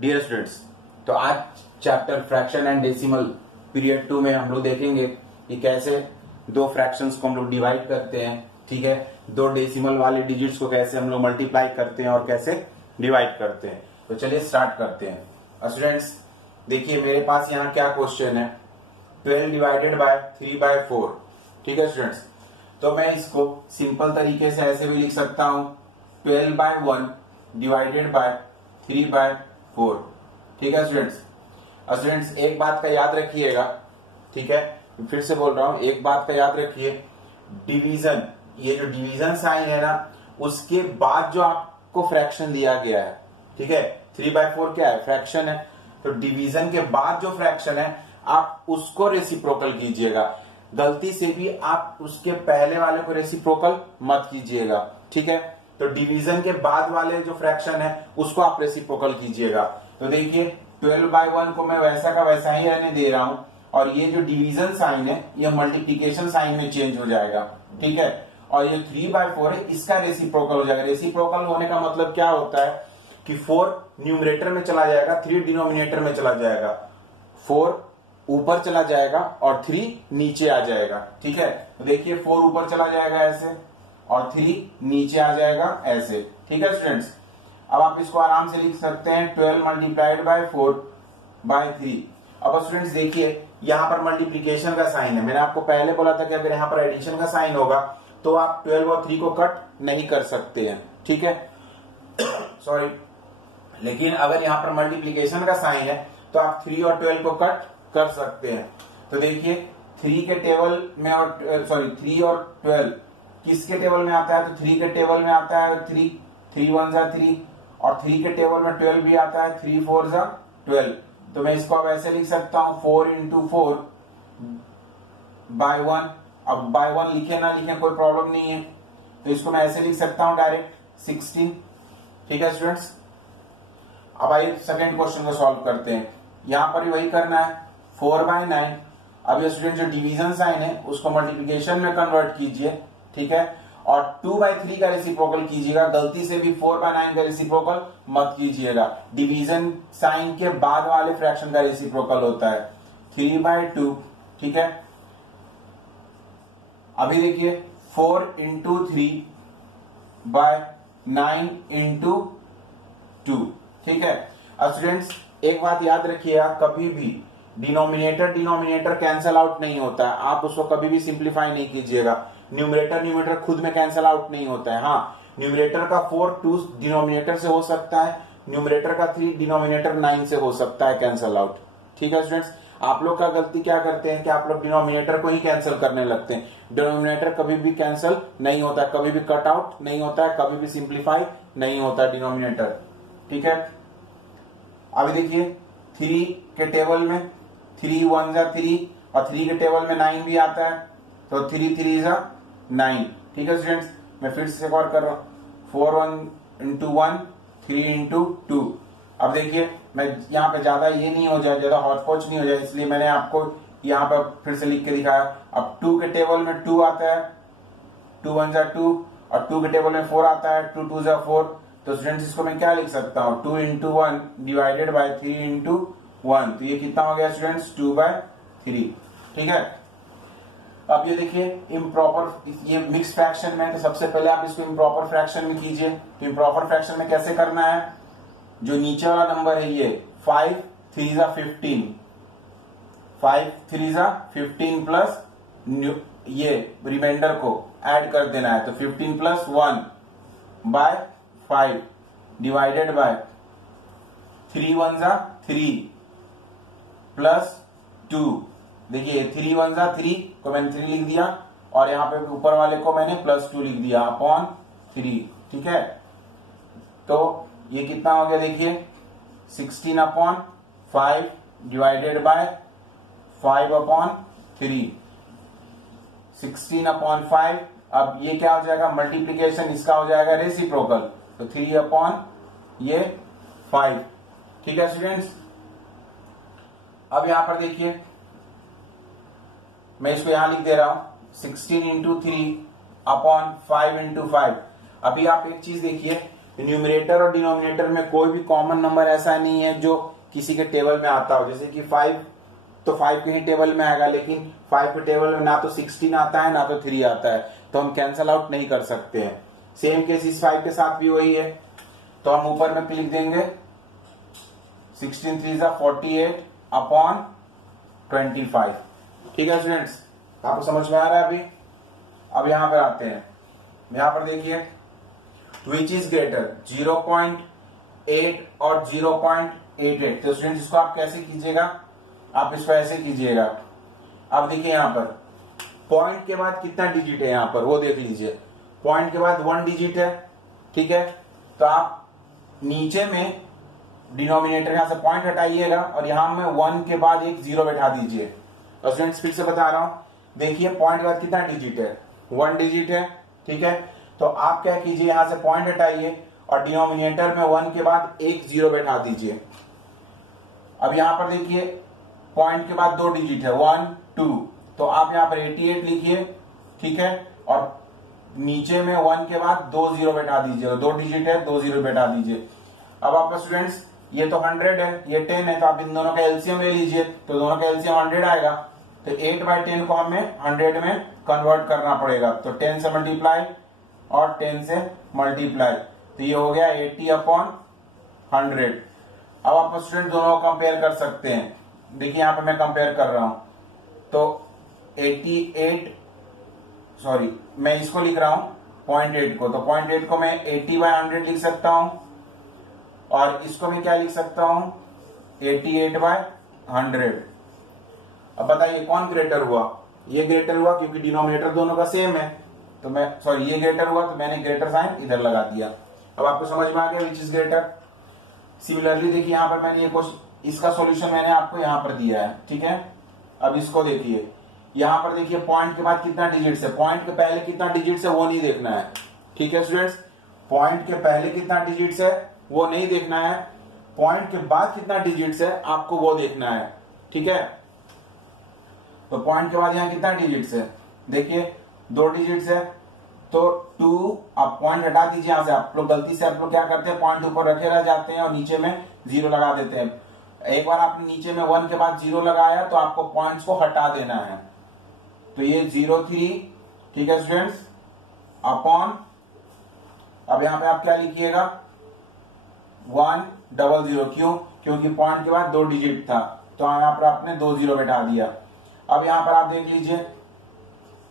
Dear students, तो आज chapter fraction and decimal period 2 में हम लोग देखेंगे कि कैसे दो फ्रैक्शंस को हम लोग डिवाइड करते हैं। ठीक है, दो डेसिमल वाले डिजिट्स को कैसे हम लोग मल्टीप्लाई करते हैं और कैसे डिवाइड करते हैं। तो चलिए स्टार्ट करते हैं। स्टूडेंट्स देखिए, मेरे पास यहाँ क्या क्वेश्चन है, 12 डिवाइडेड बाय 3/4। ठीक है स्टूडेंट्स, तो मैं इसको सिंपल तरीके से ऐसे भी लिख सकता हूं, 12/1 डिवाइडेड बाय 3/4। ठीक है स्टूडेंट्स एक बात का याद रखिएगा। ठीक है, फिर से बोल रहा हूं, एक बात का याद रखिए, डिवीजन, ये जो डिवीजन साइन है ना, उसके बाद जो आपको फ्रैक्शन दिया गया है, ठीक है, 3/4 क्या है, फ्रैक्शन है। तो डिवीजन के बाद जो फ्रैक्शन है आप उसको रेसिप्रोकल कीजिएगा। गलती से भी आप उसके पहले वाले को रेसिप्रोकल मत कीजिएगा। ठीक है, तो डिवीजन के बाद वाले जो फ्रैक्शन है उसको आप रेसिप्रोकल कीजिएगा। तो देखिए 12/1 को मैं वैसा का वैसा ही रहने दे रहा हूं, और ये जो डिवीजन साइन है ये मल्टीप्लीकेशन साइन में चेंज हो जाएगा। ठीक है, और ये 3/4 है, इसका रेसिप्रोकल हो जाएगा। रेसिप्रोकल होने का मतलब क्या होता है कि 4 न्यूमरेटर में चला जाएगा, 3 डिनोमिनेटर में चला जाएगा, 4 ऊपर चला जाएगा और 3 नीचे आ जाएगा। ठीक है, तो देखिए 4 ऊपर चला जाएगा ऐसे और 3 नीचे आ जाएगा ऐसे। ठीक है स्टूडेंट्स, अब आप इसको आराम से लिख सकते हैं 12 मल्टीप्लाइड बाय 4/3। अब स्टूडेंट्स देखिए, यहाँ पर मल्टीप्लीकेशन का साइन है। मैंने आपको पहले बोला था कि अगर यहाँ पर एडिशन का साइन होगा तो आप 12 और 3 को कट नहीं कर सकते हैं। ठीक है सॉरी, लेकिन अगर यहाँ पर मल्टीप्लीकेशन का साइन है तो आप 3 और 12 को कट कर सकते हैं। तो देखिए 3 के टेबल में और 3 और 12 किसके टेबल में आता है, तो 3 के टेबल में आता है 3, 3 1 जा 3, और 3 के टेबल में 12 भी आता है, 3 4 जा 12। तो मैं इसको अब ऐसे लिख सकता हूं 4 × 4/1। अब बाय 1 लिखे ना लिखे कोई प्रॉब्लम नहीं है, तो इसको मैं ऐसे लिख सकता हूं डायरेक्ट 16। ठीक है स्टूडेंट्स, अब आइए सेकेंड क्वेश्चन को सॉल्व करते हैं। यहां पर भी वही करना है, 4/9। अब ये स्टूडेंट जो डिवीजन साइन है उसको मल्टीप्लीकेशन में कन्वर्ट कीजिए। ठीक है, और 2/3 का रेसिप्रोकल कीजिएगा। गलती से भी 4/9 का रेसिप्रोकल मत कीजिएगा। डिवीजन साइन के बाद वाले फ्रैक्शन का रेसिप्रोकल होता है 3/2। ठीक है, अभी देखिए 4 × 3/9 × 2। ठीक है, अब स्टूडेंट्स एक बात याद रखिएगा, कभी भी डिनोमिनेटर कैंसल आउट नहीं होता है। आप उसको कभी भी सिंप्लीफाई नहीं कीजिएगा। न्यूमरेटर खुद में कैंसल आउट नहीं होता है। हाँ, न्यूमरेटर का 4 2 डिनोमिनेटर से हो सकता है, न्यूमरेटर का 3 डिनोमिनेटर 9 से हो सकता है कैंसल आउट। ठीक है स्टूडेंट्स, आप लोग का गलती क्या करते हैं कि आप लोग डिनोमिनेटर को ही कैंसिल करने लगते हैं। डिनोमिनेटर कभी भी कैंसिल नहीं होता, कभी भी कट आउट नहीं होता है, कभी भी सिंप्लीफाई नहीं होता डिनोमिनेटर। ठीक है, अभी देखिए 3 के टेबल में 3 1 जा 3, और 3 के टेबल में 9 भी आता है, तो 3 3 जा 9। ठीक है स्टूडेंट्स, मैं फिर से एक और कर रहा हूं, 4 1 × 1 3 × 2। अब देखिए मैं यहाँ पे ज्यादा ये नहीं हो जाए, ज्यादा हॉचपॉच नहीं हो जाए, इसलिए मैंने आपको यहाँ पे फिर से लिख के दिखाया। अब 2 के टेबल में 2 आता है, 2 1 जा 2, और 2 के टेबल में 4 आता है, 2 2 जा 4। तो स्टूडेंट्स इसको मैं क्या लिख सकता हूँ, 2 × 1 डिवाइडेड बाय 3 × 1। तो ये कितना हो गया स्टूडेंट्स, 2/3। ठीक है, अब ये देखिए इम्प्रॉपर, ये मिक्स फ्रैक्शन में, तो सबसे पहले आप इसको इम्प्रॉपर फ्रैक्शन में कीजिए। तो इम्प्रॉपर फ्रैक्शन में कैसे करना है, जो नीचे वाला नंबर है ये 5 3 जा 15, 5 3 जा 15 प्लस ये रिमाइंडर को ऐड कर देना है, तो 15 + 1/5 डिवाइडेड बाय 3 1 जा 3 प्लस 2। देखिए 3 1 जा 3 को मैंने 3 लिख दिया, और यहां पे ऊपर वाले को मैंने +2 लिख दिया अपॉन 3। ठीक है, तो ये कितना हो गया, देखिए 16/5 डिवाइडेड बाय 5/3, 16/5। अब ये क्या हो जाएगा, मल्टीप्लीकेशन, इसका हो जाएगा रेसिप्रोकल, तो 3/5। ठीक है स्टूडेंट्स, अब यहां पर देखिए मैं इसको यहां लिख दे रहा हूं 16 × 3/5 × 5। अभी आप एक चीज देखिए, न्यूमरेटर और डिनोमिनेटर में कोई भी कॉमन नंबर ऐसा नहीं है जो किसी के टेबल में आता हो। जैसे कि 5 तो 5 के ही टेबल में आएगा, लेकिन 5 के टेबल में ना तो 16 आता है ना तो 3 आता है, तो हम कैंसल आउट नहीं कर सकते हैं। सेम केस इस 5 के साथ भी वही है, तो हम ऊपर में लिख देंगे 16 3 48 अपॉन 25। ठीक है स्टूडेंट्स, आपको समझ में आ रहा है अभी? अब यहां पर आते हैं, यहां पर देखिए विच इज ग्रेटर 0.8 और 0.88। तो स्टूडेंट्स इसको आप कैसे कीजिएगा, आप इसको ऐसे कीजिएगा। अब देखिए यहां पर पॉइंट के बाद कितना डिजिट है, यहां पर वो देख लीजिए। पॉइंट के बाद 1 डिजिट है, ठीक है। तो आप नीचे में डिनोमिनेटर यहां से पॉइंट हटाइएगा और यहां में 1 के बाद एक 0 बैठा दीजिए। और स्टूडेंट्स फिर से बता रहा हूं, देखिए पॉइंट के बाद कितना डिजिट है, 1 डिजिट है, ठीक है। तो आप क्या कीजिए, यहां से पॉइंट हटाइए और डिनोमिनेटर में 1 के बाद एक 0 बैठा दीजिए। अब यहां पर देखिए पॉइंट के बाद 2 डिजिट है 1 2, तो आप यहां पर 88 लिखिए, ठीक है। और नीचे में 1 के बाद 2 0 बैठा दीजिए, 2 डिजिट है 2 0 बैठा दीजिए। अब आपका स्टूडेंट्स ये तो 100 है, ये 10 है, तो आप इन दोनों का एलसीएम ले लीजिए, तो दोनों का एलसीएम 100 आएगा। तो 8/10 को हमें 100 में कन्वर्ट करना पड़ेगा, तो 10 से मल्टीप्लाई और 10 से मल्टीप्लाई, तो ये हो गया 80/100। अब आप स्टूडेंट दोनों को कंपेयर कर सकते हैं। देखिए यहां पर मैं कंपेयर कर रहा हूं, तो 88 सॉरी मैं इसको लिख रहा हूं 0.8 को, तो 0.8 को मैं 80/100 लिख सकता हूं और इसको मैं क्या लिख सकता हूं 88/100। अब बताइए कौन ग्रेटर हुआ? ये ग्रेटर हुआ क्योंकि डिनोमिनेटर दोनों का सेम है, तो मैं सॉरी ये ग्रेटर हुआ तो मैंने ग्रेटर साइन इधर लगा दिया। अब आपको समझ में आ गया विच इज ग्रेटर। सिमिलरली देखिए यहां पर मैंने ये क्वेश्चन, इसका सॉल्यूशन मैंने आपको यहां पर दिया है, ठीक है। अब इसको देखिए, यहां पर देखिए पॉइंट के बाद कितना डिजिट है, पॉइंट के पहले कितना डिजिट है वो नहीं देखना है, ठीक है स्टूडेंट्स। पॉइंट के पहले कितना डिजिट है वो नहीं देखना है, पॉइंट के बाद कितना डिजिट है आपको वो देखना है, ठीक है। तो पॉइंट के बाद यहां कितना डिजिट है, देखिए 2 डिजिट है, तो 2 आप पॉइंट हटा दीजिए यहां से। आप लोग गलती से आप लोग क्या करते हैं, पॉइंट ऊपर रखे रह जाते हैं और नीचे में 0 लगा देते हैं। एक बार आपने नीचे में 1 के बाद 0 लगाया तो आपको पॉइंट्स को हटा देना है, तो ये 03, ठीक है स्टूडेंट्स, अपॉन, अब यहां पे आप क्या लिखिएगा 100, क्यों? क्योंकि पॉइंट के बाद 2 डिजिट था, तो यहां पर आपने 2 0 बैठा दिया। अब यहां पर आप देख लीजिए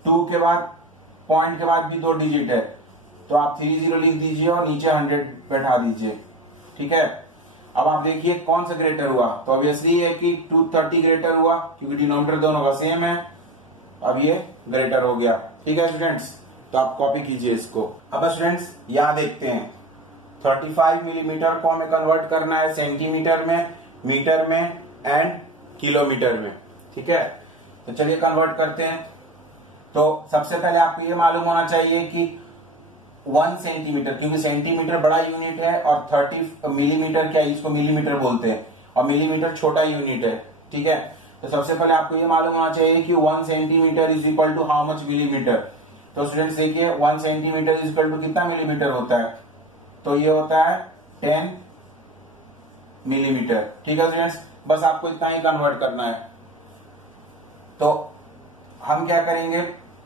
2 के बाद पॉइंट के बाद भी 2 डिजिट है, तो आप 30 लिख दीजिए और नीचे 100 बैठा दीजिए, ठीक है। अब आप देखिए कौन सा ग्रेटर हुआ, तो ऑब्वियसली है कि 230 ग्रेटर हुआ क्योंकि डिनोमिनेटर दोनों का सेम है। अब ये ग्रेटर हो गया, ठीक है स्टूडेंट्स, तो आप कॉपी कीजिए इसको। अब स्टूडेंट्स यहां देखते हैं 35 मिलीमीटर को हमें कन्वर्ट करना है सेंटीमीटर में, मीटर में एंड किलोमीटर में, ठीक है। तो चलिए कन्वर्ट करते हैं। तो सबसे पहले आपको ये मालूम होना चाहिए कि 1 सेंटीमीटर, क्योंकि सेंटीमीटर बड़ा यूनिट है और 30 मिलीमीटर क्या है, इसको मिलीमीटर बोलते हैं, और मिलीमीटर छोटा यूनिट है, ठीक है। तो सबसे पहले आपको ये मालूम होना चाहिए कि 1 centimetre is equal to how much millimetre. तो स्टूडेंट्स देखिए 1 सेंटीमीटर इज इक्वल टू कितना मिलीमीटर होता है, तो ये होता है 10 मिलीमीटर, ठीक है स्टूडेंट्स। बस आपको इतना ही कन्वर्ट करना है। तो हम क्या करेंगे,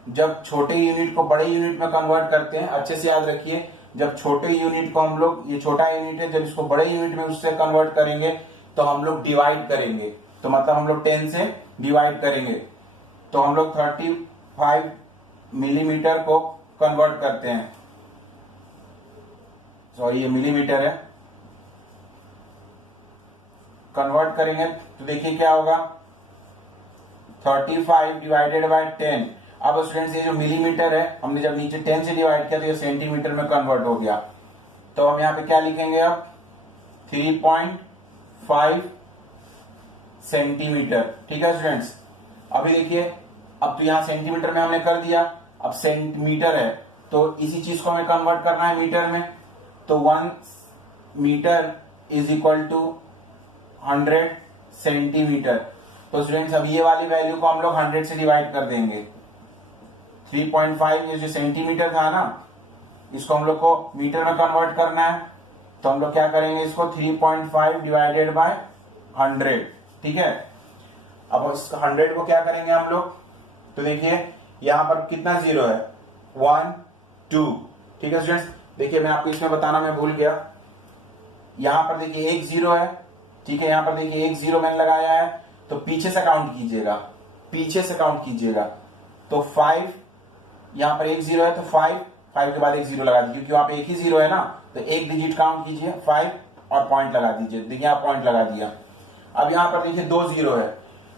जब छोटे यूनिट को बड़े यूनिट में कन्वर्ट करते हैं, अच्छे से याद रखिए, जब छोटे यूनिट को हम लोग, ये छोटा यूनिट है, जब इसको बड़े यूनिट में उससे कन्वर्ट करेंगे तो हम लोग डिवाइड करेंगे, तो मतलब हम लोग 10 से डिवाइड करेंगे, तो हम लोग 35 मिलीमीटर को कन्वर्ट करते हैं, सॉरी ये मिलीमीटर है, कन्वर्ट करेंगे तो देखिए क्या होगा 35 डिवाइडेड बाय 10। अब स्टूडेंट्स ये जो मिलीमीटर है हमने जब नीचे 10 से डिवाइड किया तो ये सेंटीमीटर में कन्वर्ट हो गया, तो हम यहां पे क्या लिखेंगे अब 3.5 सेंटीमीटर, ठीक है स्टूडेंट्स। अभी देखिए अब तो यहां सेंटीमीटर में हमने कर दिया, अब सेंटीमीटर है तो इसी चीज को हमें कन्वर्ट करना है मीटर में, तो 1 metre is equal to 100 centimetre. तो स्टूडेंट्स अब ये वाली वैल्यू को हम लोग 100 से डिवाइड कर देंगे। 3.5 ये जो सेंटीमीटर था ना, इसको हम लोग को मीटर में कन्वर्ट करना है, तो हम लोग क्या करेंगे इसको 3.5 डिवाइडेड बाय 100, ठीक है। अब इस 100 को क्या करेंगे हम लोग, तो देखिए यहां पर कितना जीरो है, 1 2, ठीक है स्टूडेंट्स। देखिए मैं आपको इसमें बताना मैं भूल गया, यहां पर देखिए एक जीरो है, ठीक है। यहां पर देखिए एक जीरो मैंने लगाया है, तो पीछे से काउंट कीजिएगा, पीछे से काउंट कीजिएगा। तो 5, यहां पर एक जीरो है तो 5 के बाद एक जीरो लगा दीजिए, क्योंकि वहां पे एक ही जीरो है ना, तो एक डिजिट काउंट कीजिए 5 और पॉइंट लगा दीजिए। देखिए आप पॉइंट लगा दिया। अब यहां पर देखिए 2 जीरो है,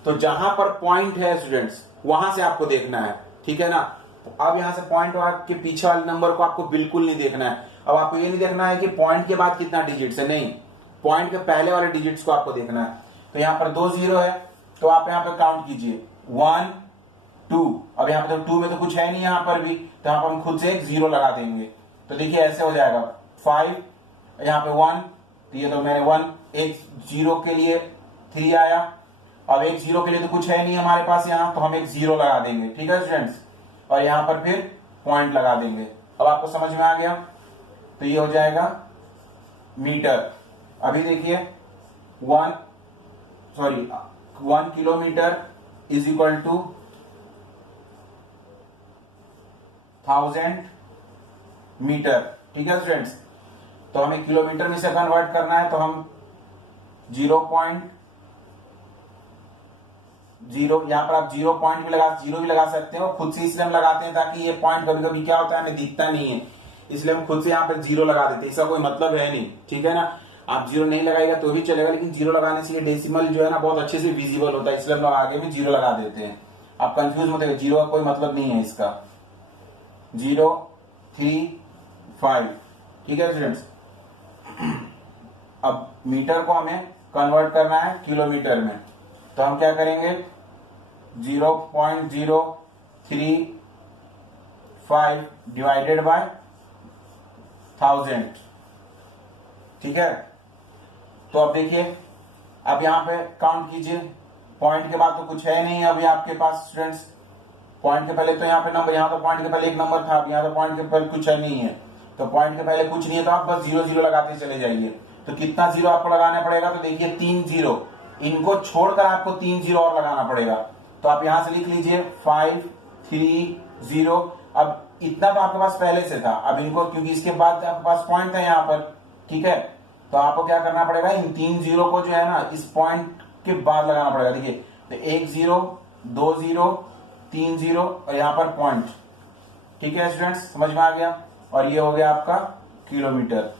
तो जहां पर पॉइंट है स्टूडेंट्स वहां से आपको देखना है, ठीक है ना। अब यहां से पॉइंट के पीछे वाले नंबर को आपको बिल्कुल नहीं देखना है। अब आपको ये नहीं देखना है कि पॉइंट के बाद कितना डिजिट्स है, नहीं, पॉइंट के पहले वाले डिजिट्स को आपको देखना है। तो यहां पर 2 जीरो है, तो आप यहां पर काउंट कीजिए 1 2। अब यहां पर तो 2 में तो कुछ है नहीं यहां पर भी, तो यहां पर हम खुद से एक जीरो लगा देंगे। तो देखिए ऐसे हो जाएगा 5, यहां पे 1, तो ये तो मैंने 1, एक जीरो के लिए 3 आया। अब एक जीरो के लिए तो कुछ है नहीं हमारे पास यहां, तो हम एक जीरो लगा देंगे, ठीक है स्टूडेंट्स। और यहां पर फिर पॉइंट लगा देंगे। अब आपको समझ में आ गया, तो ये हो जाएगा मीटर। अभी देखिए 1 kilometre is equal to 1000 metre, ठीक है स्टूडेंट्स। तो हमें किलोमीटर में से कन्वर्ट करना है, तो हम 0.0, यहां पर आप 0 पॉइंट भी लगा सकते हो खुद से, इसलिए हम लगाते हैं ताकि ये पॉइंट कभी कभी क्या होता है हमें दिखता नहीं है, इसलिए हम खुद से यहाँ पर जीरो लगा देते हैं। इसका कोई मतलब है नहीं, ठीक है ना। आप जीरो नहीं लगाएगा तो भी चलेगा, लेकिन जीरो लगाने से ये डेसिमल जो है ना बहुत अच्छे से विजिबल होता है, इसलिए हम लोग आगे भी जीरो लगा देते हैं। आप कंफ्यूज मत होइए, जीरो का कोई मतलब नहीं है इसका। 035, ठीक है स्टूडेंट्स। अब मीटर को हमें कन्वर्ट करना है किलोमीटर में, तो हम क्या करेंगे 0.035 डिवाइडेड बाय 1000, ठीक है। तो अब देखिए, अब यहां पे काउंट कीजिए, पॉइंट के बाद तो कुछ है नहीं अभी आपके पास स्टूडेंट्स। पॉइंट के पहले तो यहाँ पे नंबर, यहाँ तो पॉइंट के पहले एक नंबर था, अब यहाँ तो पॉइंट के पहले कुछ है नहीं है, तो पॉइंट के पहले कुछ नहीं है, तो आप बस 0 0 लगाते चले जाइए। तो कितना जीरो आपको लगाना पड़ेगा, तो देखिए 3 जीरो, इनको छोड़कर आपको 3 जीरो और लगाना पड़ेगा। तो आप यहां से लिख लीजिए 5 3 0। अब इतना तो आपके पास पहले से था, अब इनको क्योंकि इसके बाद आपके पास पॉइंट है यहाँ पर, ठीक है, तो आपको क्या करना पड़ेगा, इन 3 जीरो को जो है ना इस पॉइंट के बाद लगाना पड़ेगा। देखिए तो 1 0 2 0 3 0 और यहाँ पर पॉइंट, ठीक है स्टूडेंट्स, समझ में आ गया। और ये हो गया आपका किलोमीटर।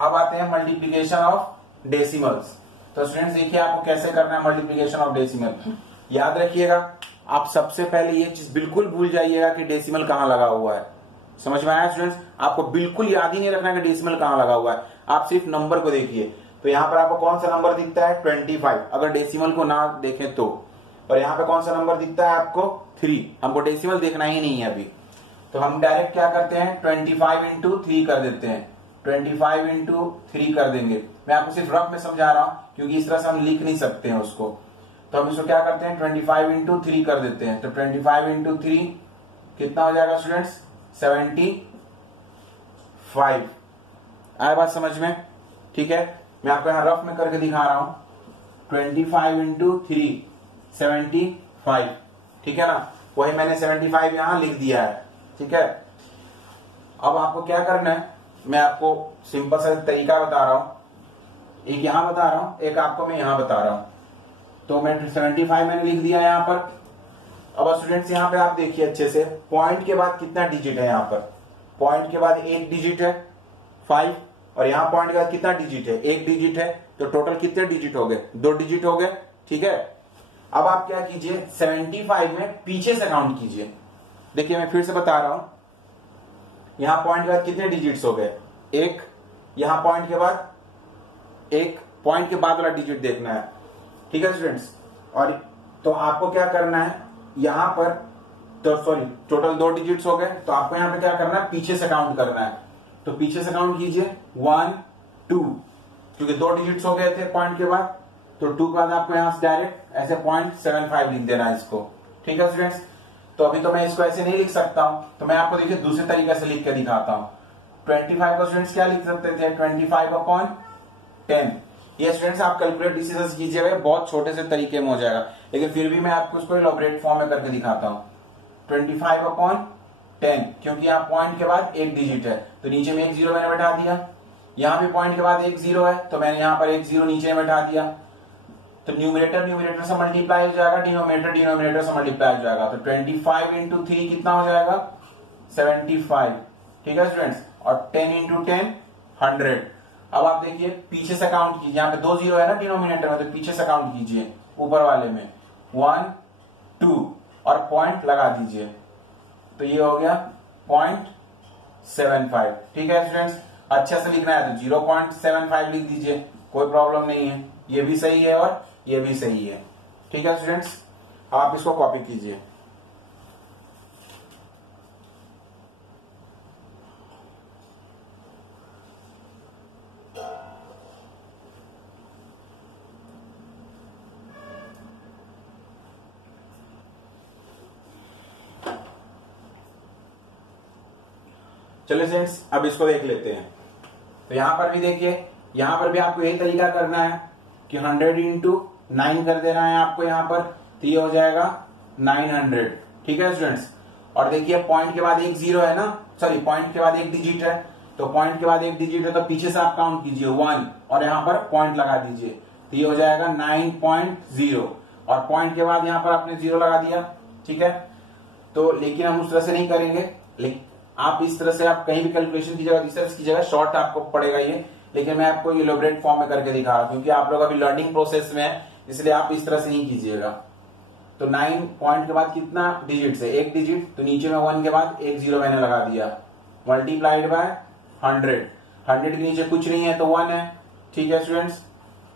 अब आते हैं मल्टीप्लीकेशन ऑफ डेसिमल्स। तो स्टूडेंट्स देखिए आपको कैसे करना है मल्टीप्लीकेशन ऑफ डेसिमल। याद रखिएगा, आप सबसे पहले ये चीज बिल्कुल भूल जाइएगा कि डेसिमल कहां लगा हुआ है। समझ में आया स्टूडेंट्स, आपको बिल्कुल याद ही नहीं रखना कि डेसिमल कहां लगा हुआ है, आप सिर्फ नंबर को देखिए। तो यहाँ पर आपको कौन सा नंबर दिखता है 25, अगर डेसिमल को ना देखें तो। और यहाँ पे कौन सा नंबर दिखता है आपको 3, हमको डेसिमल देखना ही नहीं है अभी। तो हम डायरेक्ट क्या करते हैं 25 इंटू 3 कर देते हैं, 25 इंटू 3 कर देंगे। मैं आपको सिर्फ रफ में समझा रहा हूं क्योंकि इस तरह से हम लिख नहीं सकते हैं उसको। तो हम इसको क्या करते हैं 25 इंटू 3 कर देते हैं। तो 25 इंटू 3 कितना हो जाएगा स्टूडेंट्स 75। आया बात समझ में, ठीक है। मैं आपको यहां रफ में करके दिखा रहा हूं 25 इंटू 3 75, ठीक है ना। वही मैंने 75 यहां लिख दिया है, ठीक है। अब आपको क्या करना है, मैं आपको सिंपल सा तरीका बता रहा हूं, एक यहां बता रहा हूं, एक आपको मैं यहां बता रहा हूं। तो मैं 75 मैंने लिख दिया यहां पर। अब स्टूडेंट्स यहां पे आप देखिए अच्छे से, पॉइंट के बाद कितना डिजिट है यहां पर, पॉइंट के बाद एक डिजिट है 5, और यहां पॉइंट के बाद कितना डिजिट है, एक डिजिट है। तो टोटल कितने डिजिट हो गए, 2 डिजिट हो गए, ठीक है। अब आप क्या कीजिए 75 में पीछे से काउंट कीजिए। देखिए मैं फिर से बता रहा हूं, यहां पॉइंट के बाद कितने डिजिट्स हो गए, एक, यहां पॉइंट के बाद एक, पॉइंट के बाद वाला डिजिट देखना है, ठीक है स्टूडेंट्स। और तो आपको क्या करना है यहां पर, तो सॉरी टोटल 2 डिजिट्स हो गए, तो आपको यहां पे क्या करना है पीछे से काउंट करना है। तो पीछे से काउंट कीजिए 1 2, क्योंकि 2 डिजिट्स हो गए थे पॉइंट के बाद, तो 2 के बाद आपको यहां से डायरेक्ट ऐसे 0.75 लिख देना है इसको, ठीक है स्टूडेंट्स। तो अभी तो मैं इसको ऐसे नहीं लिख सकता हूं, तो मैं आपको देखिए दूसरे तरीके से लिख के दिखाता हूं। 25 को स्टूडेंट्स क्या लिख सकते थे, 25/10। ये स्टूडेंट्स आप कैलकुलेट इसी से कीजिएगा, बहुत छोटे से तरीके में हो जाएगा, लेकिन फिर भी मैं आपको इसको इलैबोरेट फॉर्म में करके दिखाता हूँ। 25/10, क्योंकि यहाँ पॉइंट के बाद एक डिजिट है तो नीचे में एक जीरो मैंने बैठा दिया, यहाँ भी पॉइंट के बाद एक जीरो है तो मैंने यहाँ पर एक जीरो नीचे में बैठा दिया, तो न्यूमरेटर न्यूमरेटर से मल्टीप्लाई हो जाएगा, डिनोमिनेटर डिनोमिनेटर से मल्टीप्लाई हो जाएगा, तो 25 इंटू 3 कितना हो जाएगा, 75। ठीक है स्टूडेंट्स, और 10 इंटू 10 100। अब आप देखिए पीछे से काउंट कीजिए, यहाँ पे 2 जीरो है ना डिनोमिनेटर में, तो पीछे से काउंट कीजिए, ऊपर वाले में 1 2 और पॉइंट लगा दीजिए, तो ये हो गया 0.75। ठीक है स्टूडेंट्स, अच्छे से लिखना है तो 0.75 लिख दीजिए, कोई प्रॉब्लम नहीं है, ये भी सही है और ये भी सही है। ठीक है स्टूडेंट्स, आप इसको कॉपी कीजिए। चलिए स्टूडेंट्स, अब इसको देख लेते हैं। तो यहां पर भी देखिए, यहां पर भी आपको यही तरीका करना है कि 100 इंटू 9 कर देना है आपको यहां पर, तो ये हो जाएगा 900। ठीक है स्टूडेंट्स, और देखिए पॉइंट के बाद एक जीरो है ना, सॉरी पॉइंट के बाद एक डिजिट है, तो पॉइंट के बाद एक डिजिट है तो पीछे से आप काउंट कीजिए 1 और यहां पर पॉइंट लगा दीजिए, तो ये हो जाएगा 9.0 और पॉइंट के बाद यहां पर आपने जीरो लगा दिया। ठीक है, तो लेकिन हम उस तरह से नहीं करेंगे, लेकिन आप इस तरह से आप कहीं भी कैलकुलेशन कीजिएगा, इस तरह से कीजिएगा, शॉर्ट आपको पड़ेगा ये, लेकिन मैं आपको इलैबोरेट फॉर्म में करके दिखा रहा हूं, क्योंकि आप लोग अभी लर्निंग प्रोसेस में है, इसलिए आप इस तरह से नहीं कीजिएगा। तो 9 पॉइंट के बाद कितना डिजिट है, एक डिजिट, तो नीचे में 1 के बाद एक जीरो मैंने लगा दिया, मल्टीप्लाइड बाय 100। 100 के नीचे कुछ नहीं है तो 1 है। ठीक है स्टूडेंट्स,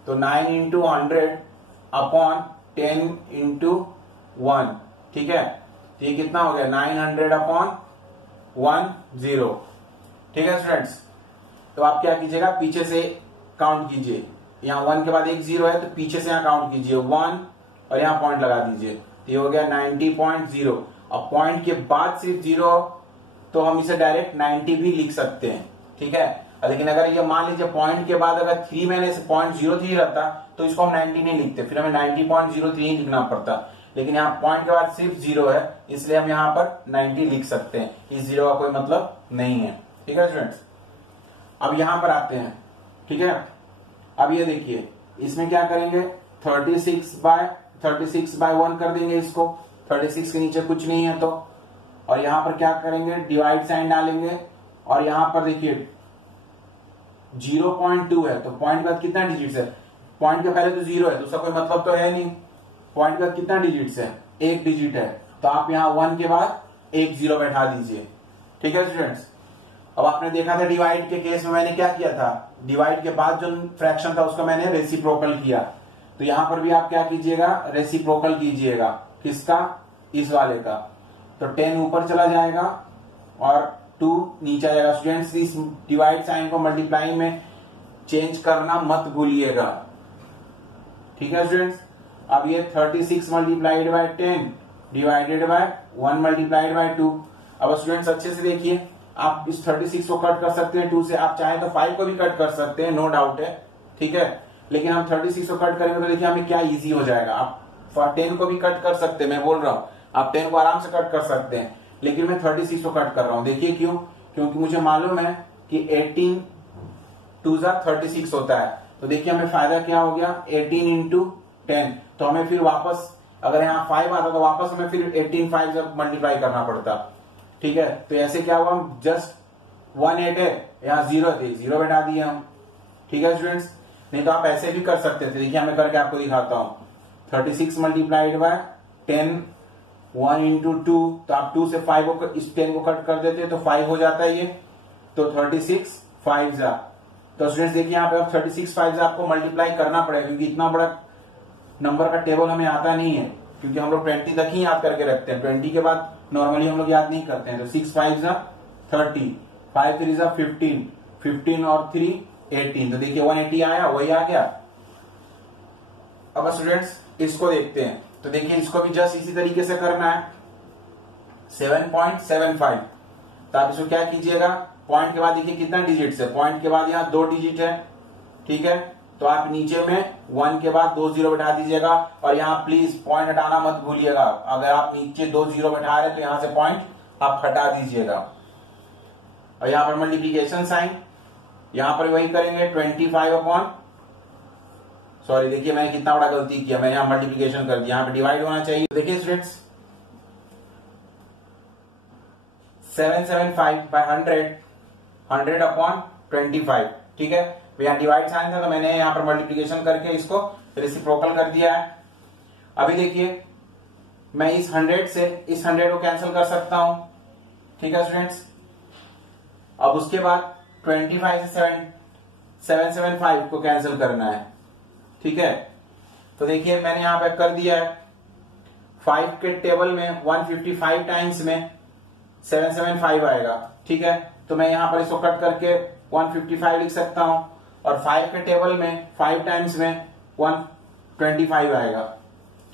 तो 9 इंटू 100 अपॉन 10 इंटू 1। ठीक है, तो ये कितना हो गया, 900 अपॉन 10। ठीक है स्टूडेंट्स, तो आप क्या कीजिएगा, पीछे से काउंट कीजिए, यहाँ 1 के बाद एक जीरो है तो पीछे से यहाँ काउंट कीजिए 1 और यहाँ पॉइंट लगा दीजिए, तो ये हो गया 90.0। अब पॉइंट के बाद सिर्फ जीरो, तो हम इसे डायरेक्ट 90 भी लिख सकते हैं। ठीक है, लेकिन अगर ये मान लीजिए पॉइंट के बाद अगर 3 मैंने से 0.03 रहता तो इसको हम 90 नहीं लिखते, फिर हमें 90.03 लिखना पड़ता, लेकिन यहाँ पॉइंट के बाद सिर्फ जीरो है, इसलिए हम यहाँ पर 90 लिख सकते हैं, इस जीरो का कोई मतलब नहीं है। ठीक है स्टूडेंट्स, अब यहां पर आते हैं। ठीक है, अब ये देखिए इसमें क्या करेंगे, 36/1 कर देंगे इसको, 36 के नीचे कुछ नहीं है तो, और यहां पर क्या करेंगे, डिवाइड साइन डालेंगे, और यहां पर देखिए 0.2 है तो पॉइंट के बाद कितना डिजिट है, पॉइंट के पहले तो जीरो है तो उसका कोई मतलब तो है नहीं, पॉइंट के बाद कितना डिजिट है, एक डिजिट है, तो आप यहाँ 1 के बाद एक जीरो बैठा दीजिए। ठीक है स्टूडेंट्स, अब आपने देखा था डिवाइड के केस में मैंने क्या किया था, डिवाइड के बाद जो फ्रैक्शन था उसको मैंने रेसिप्रोकल किया, तो यहां पर भी आप क्या कीजिएगा, रेसिप्रोकल कीजिएगा, किसका, इस वाले का, तो 10 ऊपर चला जाएगा और 2 नीचे आ जाएगा। स्टूडेंट्स, इस डिवाइड साइन को मल्टीप्लाई में चेंज करना मत भूलिएगा। ठीक है स्टूडेंट्स, अब ये 36 multiplied by 10 divided by 1 multiplied by 2। अब स्टूडेंट्स अच्छे से देखिए, आप इस 36 को कट कर सकते हैं 2 से, आप चाहे तो 5 को भी कट कर सकते हैं, नो डाउट है। ठीक है, लेकिन हम 36 को कट करेंगे तो देखिए हमें क्या इजी हो जाएगा। आप 10 को भी कट कर सकते हैं, मैं बोल रहा हूं आप 10 को आराम से कट कर सकते हैं, लेकिन मैं 36 को कट कर रहा हूं। देखिए क्यों, क्योंकि मुझे मालूम है कि 18 2 36 होता है, तो देखिए हमें फायदा क्या हो गया, 18 इंटू 10, तो हमें फिर वापस अगर यहाँ 5 आता तो वापस हमें फिर 18 5 से मल्टीप्लाई करना पड़ता। ठीक है, तो ऐसे क्या हुआ, हम जस्ट 1 है, यहाँ 0 थे, 0 बैठा दिए हम। ठीक है स्टूडेंट्स, नहीं तो आप ऐसे भी कर सकते थे, देखिए मैं करके आपको दिखाता हूँ। 36 मल्टीप्लाइड बाय 10 1 इंटू 2, तो आप 2 से 5 को इस 10 को कट कर देते तो 5 हो जाता है ये, तो 36 5 जा, तो स्टूडेंट्स देखिए यहाँ पे अब 36 5 जा आपको मल्टीप्लाई करना पड़ेगा, क्योंकि इतना बड़ा नंबर का टेबल हमें आता नहीं है, क्योंकि हम लोग 20 तक ही याद करके रखते हैं, 20 के बाद नॉर्मली हम लोग याद नहीं करते हैं। तो 6 5 जा 30, 5 3 जा 15, 15 और 3 18, तो देखिए 180 आया, वही आ गया। अब स्टूडेंट्स इसको देखते हैं, तो देखिए इसको भी जस्ट इसी तरीके से करना है। 7.75 तो आप इसको क्या कीजिएगा, पॉइंट के बाद देखिए कितना डिजिट है, पॉइंट के बाद यहाँ 2 डिजिट है, ठीक है। तो आप नीचे में 1 के बाद 2 जीरो बैठा दीजिएगा, और यहाँ प्लीज पॉइंट हटाना मत भूलिएगा। अगर आप नीचे 2 जीरो बैठा रहे तो यहाँ से पॉइंट आप हटा दीजिएगा। और यहाँ पर मल्टीप्लीकेशन साइन, यहाँ पर वही करेंगे 25 अपॉन, सॉरी देखिए मैंने कितना बड़ा गलती किया, मैं यहाँ मल्टीप्लीकेशन कर दिया, यहाँ पे डिवाइड होना चाहिए। देखिए स्टूडेंट्स 775 बाय 100 अपॉन 25, ठीक है। तो यहाँ डिवाइड साइन था तो मैंने यहाँ पर मल्टीप्लीकेशन करके इसको रेसिप्रोकल कर दिया है। अभी देखिए मैं इस 100 से इस 100 को कैंसिल कर सकता हूं, ठीक है स्टूडेंट्स। अब उसके बाद 25 से 775 को कैंसिल करना है, ठीक है। तो देखिए मैंने यहां पे कर दिया है, 5 के टेबल में 155 टाइम्स में 775 आएगा, ठीक है। तो मैं यहां पर इसको कट करके 155 लिख सकता हूं, और 5 के टेबल में 5 टाइम्स में 125 आएगा,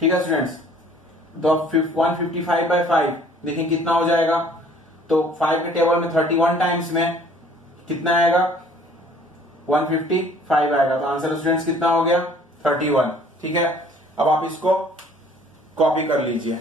ठीक है स्टूडेंट्स। तो 155 बाय 5 देखिए कितना हो जाएगा, तो 5 के टेबल में 31 टाइम्स में कितना आएगा, 155 आएगा। तो आंसर स्टूडेंट्स कितना हो गया, 31, ठीक है। अब आप इसको कॉपी कर लीजिए।